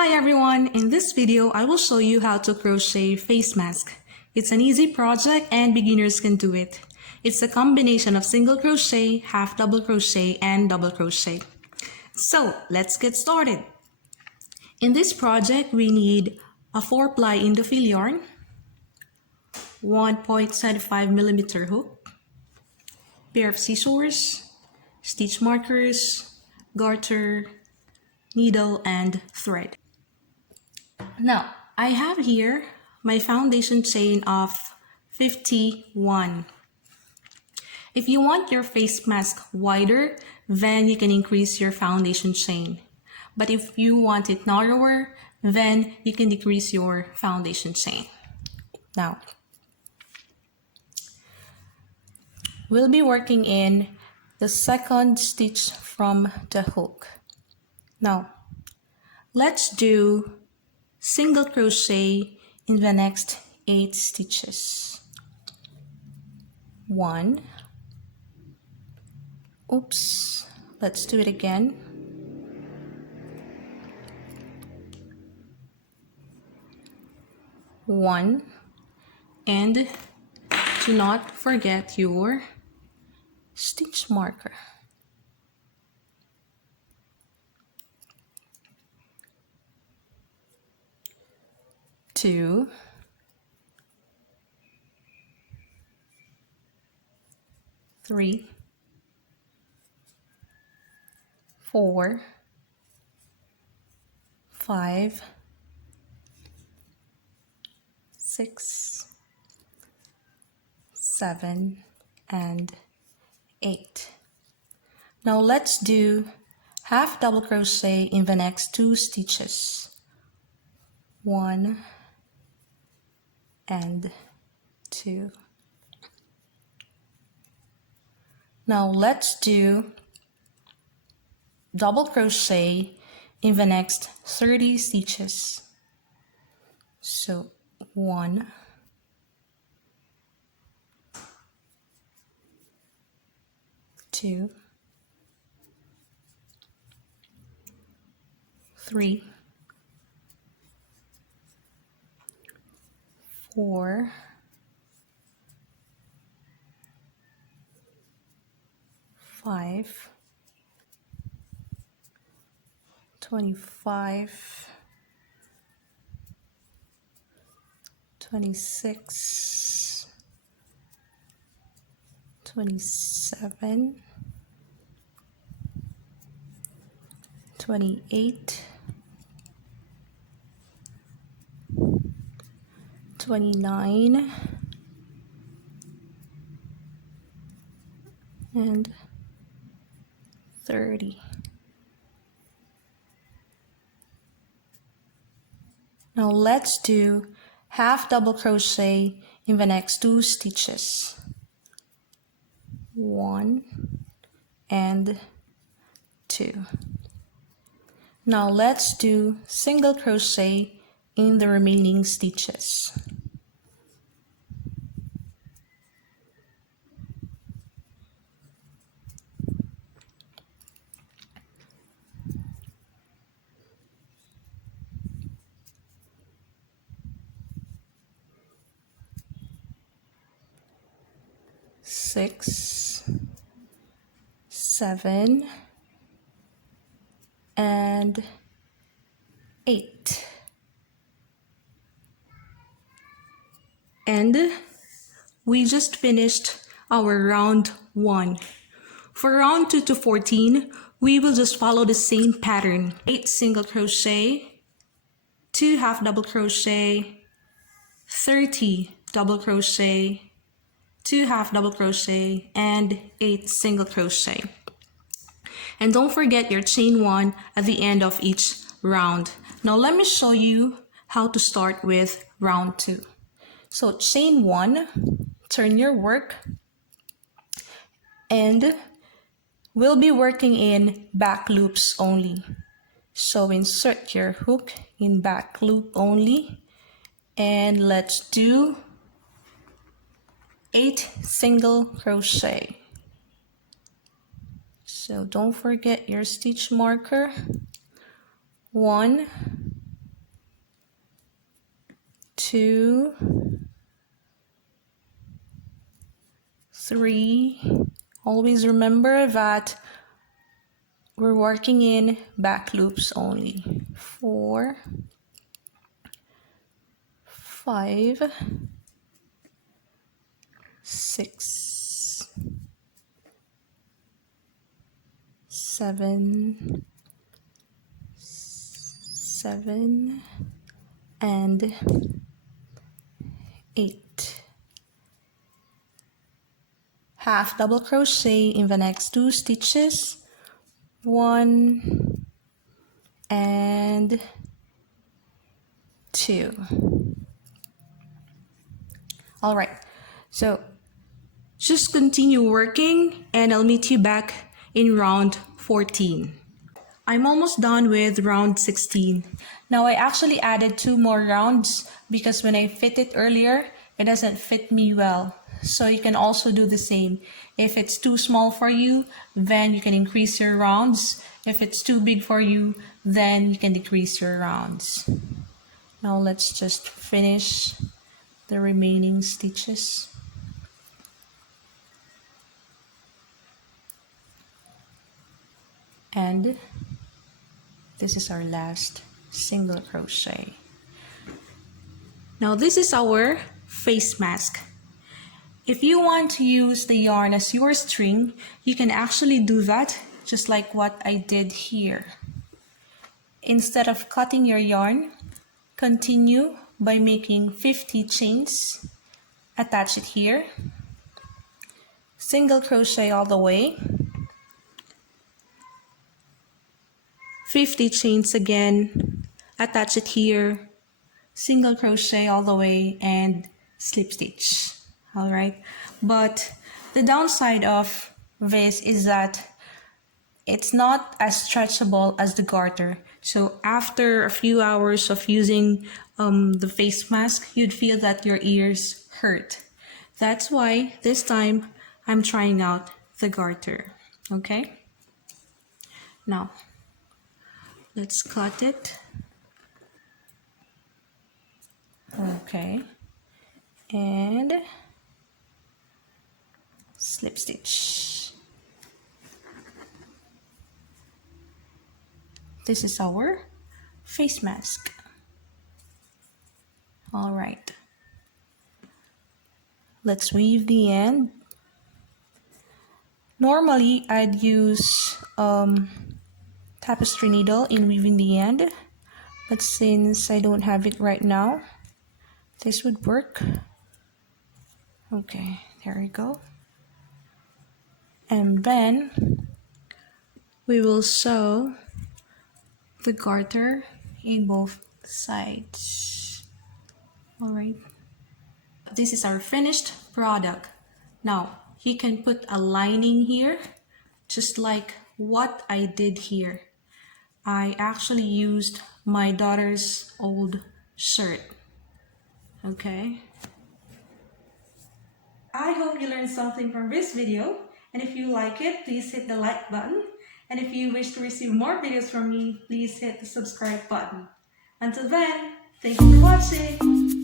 Hi everyone! In this video, I will show you how to crochet face mask. It's an easy project and beginners can do it. It's a combination of single crochet, half double crochet, and double crochet. So let's get started. In this project, we need a 4-ply Indofill yarn, 1.75mm hook, pair of scissors, stitch markers, garter, needle, and thread. Now, I have here my foundation chain of 51. If you want your face mask wider, then you can increase your foundation chain. But if you want it narrower, then you can decrease your foundation chain. Now, we'll be working in the second stitch from the hook. Now, let's do single crochet in the next 8 stitches. 1, let's do it again. 1, and do not forget your stitch marker. 2, 3, 4, 5, 6, 7, and 8. Now let's do half double crochet in the next 2 stitches. 1 and 2. Now let's do double crochet in the next 30 stitches. So 1, 2, 3, 4, 5, 25, 26, 27, 28, 29, and 30. Now let's do half double crochet in the next 2 stitches. 1 and 2. Now let's do single crochet in the remaining stitches. Six, 7, and 8. And we just finished our round 1. For round 2 to 14, we will just follow the same pattern. 8 single crochet, 2 half double crochet, 30 double crochet, 2 half double crochet, and 8 single crochet. And don't forget your chain 1 at the end of each round. Now let me show you how to start with round 2. So chain 1, turn your work, and we'll be working in back loops only. So insert your hook in back loop only, and let's do 8 single crochet. So don't forget your stitch marker. 1, 2, 3. Always remember that we're working in back loops only. 4, 5, 6, 7, and 8. Half double crochet in the next 2 stitches. 1 and 2. All right, so just continue working and I'll meet you back in round 14. I'm almost done with round 16. Now I actually added 2 more rounds because when I fit it earlier, it doesn't fit me well. So you can also do the same. If it's too small for you, then you can increase your rounds. If it's too big for you, then you can decrease your rounds. Now let's just finish the remaining stitches. And this is our last single crochet. Now this is our face mask. If you want to use the yarn as your string, you can actually do that just like what I did here. Instead of cutting your yarn, continue by making 50 chains. Attach it here. Single crochet all the way. 50 chains again. Attach it here. Single crochet all the way and slip stitch. Alright, but the downside of this is that it's not as stretchable as the garter. So after a few hours of using the face mask, you'd feel that your ears hurt. That's why this time I'm trying out the garter. Okay, now let's cut it. Okay, and slip stitch. This is our face mask. All right, let's weave the end. Normally I'd use tapestry needle in weaving the end, but since I don't have it right now, this would work. Okay, there we go. And then we will sew the garter in both sides. All right, this is our finished product. Now you can put a lining here just like what I did here. I actually used my daughter's old shirt. Okay, I hope you learned something from this video, and if you like it, please hit the like button, and if you wish to receive more videos from me, please hit the subscribe button. Until then, thank you for watching.